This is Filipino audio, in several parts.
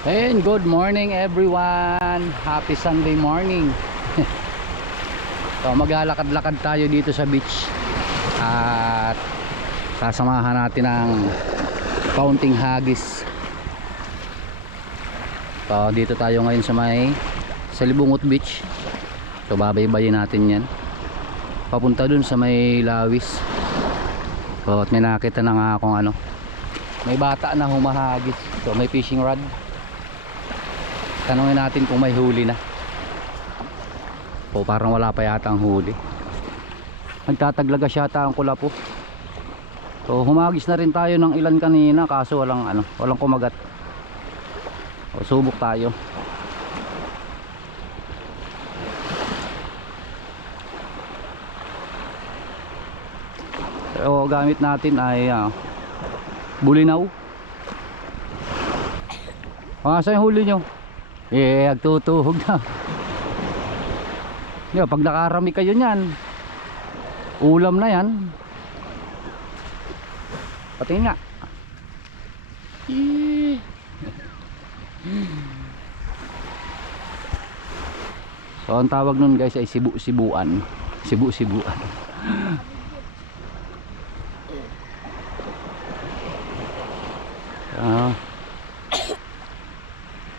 And good morning everyone. Happy Sunday morning. So maglalakad-lakad tayo dito sa beach. At sasamahan natin ang Kaunting Hagis. So dito tayo ngayon sa Salibungot Beach. So babaybayin natin yan papunta dun sa may Lawis. So at may nakita na nga akong may bata na humahagis. So may fishing rod. Tanungin natin kung may huli na. O parang wala pa yata ang huli. Nagtataglagas yata ang kulapo. So humagis na rin tayo ng ilan kanina kaso walang kumagat. O subok tayo. So gamit natin ay bulinaw. Saan yung huli nyo? Agtutuhog na. Pag nakarami kayo niyan, ulam na yan. Patingin nga. So ang tawag nun guys ay sibu-sibuan. Sibu-sibuan.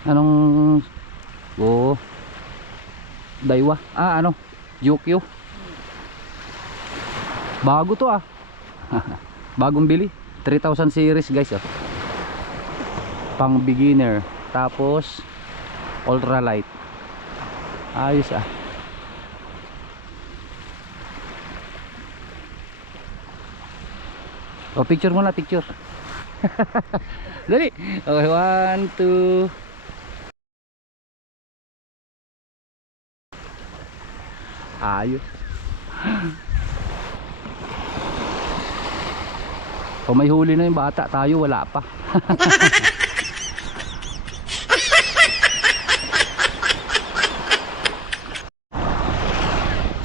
Anong Daiwa? Yukyo. Bago to bagong bili. 3000 series guys pang beginner. Tapos ultralight. Ayos picture muna, picture. Dali. Okay, 1, 2. Ayos. Kung may huli na yung bata, tayo wala pa.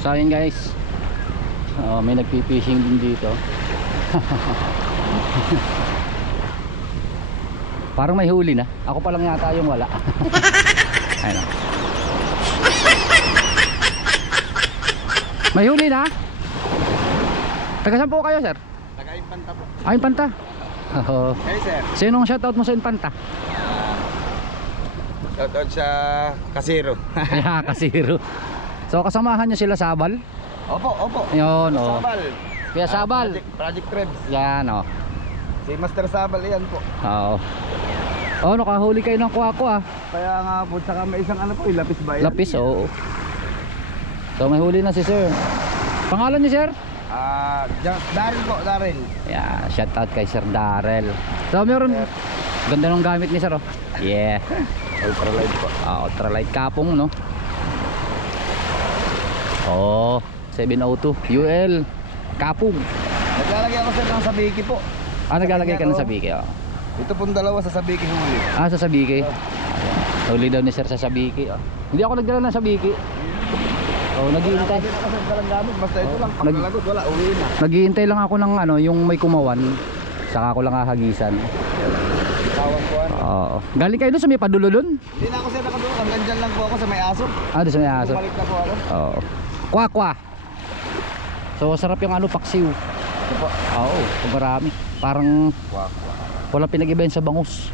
So ayun guys, may nagpipishing din dito. Parang may huli na. Ako pa lang yata yung wala. Ayun. May huli na? Taga saan po kayo, sir? Taga Impanta po. Impanta? Hey, sir. Sinong shoutout mo sa Impanta? Shoutout sa Kasiro. Kasiro. So kasamahan nyo sila sa Abal? Opo. Yun, Sabal. Kaya Sabal. Project Trebs. Yan, Si Master Sabal, yan po. Nakahuli kayo ng kuha-kuha. Kaya nga po, saka may isang lapis ba yan? Lapis, oo. So may huli na si sir. Pangalan niyo, sir? Daryl po, Daryl. Yeah, shout out kay Sir Daryl. So meron ganda ng gamit ni sir, Yeah. Ultralight po. Ultralight kapong, no? 702 UL kapong. Naglalagay ako sir ng sabiki po. Naglalagay ka ng sabiki, Ito pong dalawa sa sabiki huli. Sa sabiki. Huli daw ni sir sa sabiki, Hindi ako nagdala ng sabiki. Naghihintay. Basta ito lang, pag nalagot wala, uwi na. Naghihintay lang ako ng yung may kumawan. Saka ko lang hahagisan. Tawag ko Galing kayo doon sa may padulo doon? Hindi na ako sir nakadulo, hanggang dyan lang po ako sa may aso. Doon sa may aso. Bumalik na po ako. Kwa. So sarap yung paksiw. Ito po. Marami. Parang Kwa. walang pinag-ibayan sa bangus.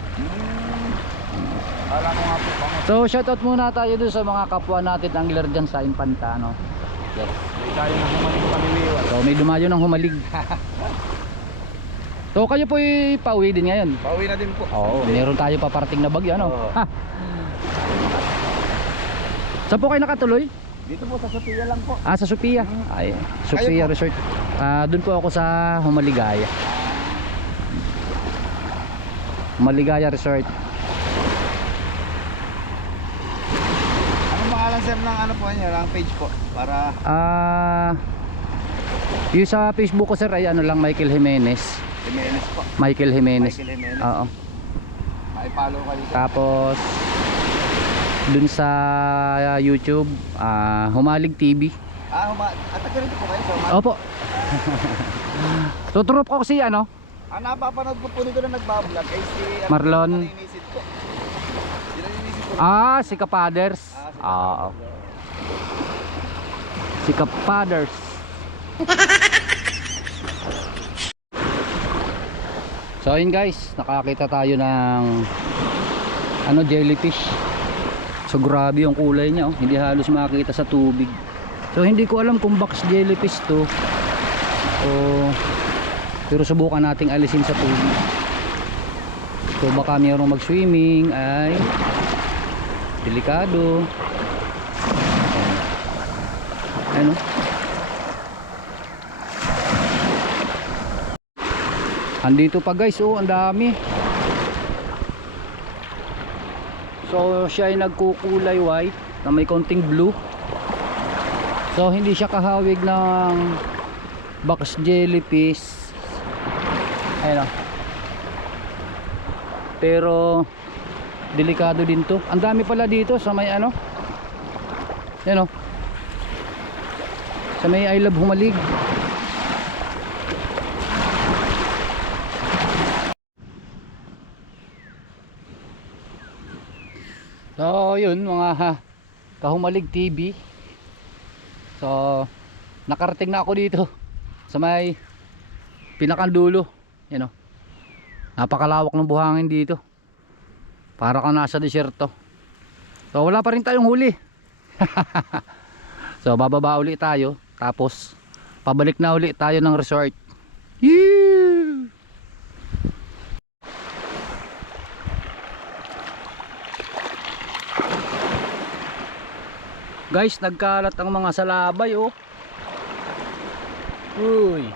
Alam mo nga po bangus. So shoutout muna tayo doon sa mga kapwa natin angler dyan sa Impanta, Yes. May tayo na humalig paniliwan. So may dumayo ng humalig. So kayo po pauwi din ngayon? Pauwi na din po. Meron tayo paparating na bagyo, Saan po kayo nakatuloy? Dito po sa Sophia lang po. Sa Sophia. Sophia Resort. Doon po ako sa Humaligaya. Humaligaya Resort. Anong pangalan sir ng po niya, ng page po? Para yung sa Facebook ko sir ay lang Michael Jimenez. Jimenez po. Michael Jimenez. Mai-follow ka dito. Tapos dun sa YouTube, Humalig TV. Taga rito po kayo sa Humalig? Opo. Tuturop ko si napapanood ko po dito na nagbablog ay si Marlon. Maninisid po. Ah, si Kapaders. Ah. Si Kapaders. So ayun guys, nakakita tayo ng ano, jellyfish. So grabe yung kulay niya, oh. Hindi halos makita sa tubig. So hindi ko alam kung box jellyfish to o, pero subukan nating alisin sa tubig. So baka mayroong mag swimming ay delikado. Ano? Andito pa guys, oh, ang dami. So siya ay nagkukulay white na may konting blue. So hindi siya kahawig ng box jellyfish. Ayun, oh. Pero delikado din to. Ang dami pala dito sa may ano. Yan, oh. Sa may I Love Humalig. So yun mga Kahumalig TV. So nakarating na ako dito sa may pinakandulo. Yan, oh. Napakalawak ng buhangin dito. Para kang nasa desierto. So wala pa rin tayong huli. So bababa uli tayo. Tapos pabalik na uli tayo ng resort. Yee! Guys, nagkalat ang mga salabay, oh. Uy.